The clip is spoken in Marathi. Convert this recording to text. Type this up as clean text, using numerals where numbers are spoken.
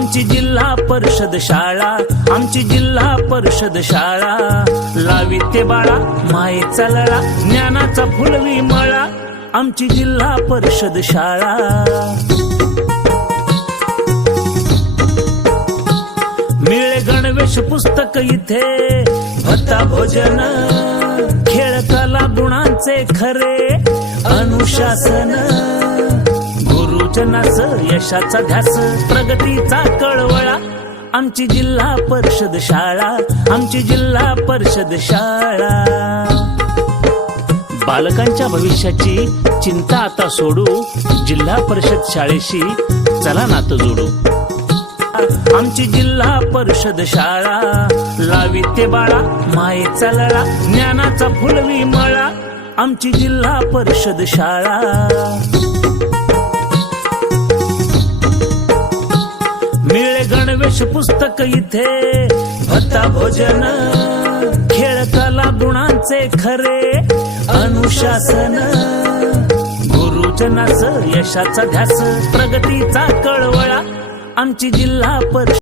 आमची जिल्हा परिषद शाळा, आमची जिल्हा परिषद शाळा. लाविते बाळा मायेचा लळा, ज्ञानाचा फुलवी मळा. आमची जिल्हा परिषद शाळा. मिळे गणवेश पुस्तक इथे, भत्ता भोजन, खेळ कला गुणांचे खरे अनुशासन. गुरुजनाच यशाचा ध्यास, प्रगतीचा कळवळा. आमची जिल्हा परिषद शाळा, आमची जिल्हा परिषद शाळा. बालकांच्या भविष्याची चिंता आता सोडू, जिल्हा परिषद शाळेशी चला नातं जोडू. आमची जिल्हा परिषद शाळा. लाविते बाळा मायेचा लळा, ज्ञानाचा फुलवी मळा. आमची जिल्हा परिषद शाळा. मिळे गणवेश पुस्तक इथे, भत्ता भोजन, खेळ कला गुणांचे खरे अनुशासन. गुरुजनाच यशाचा ध्यास, प्रगतीचा कळवळा. आमची जिल्हा परिषद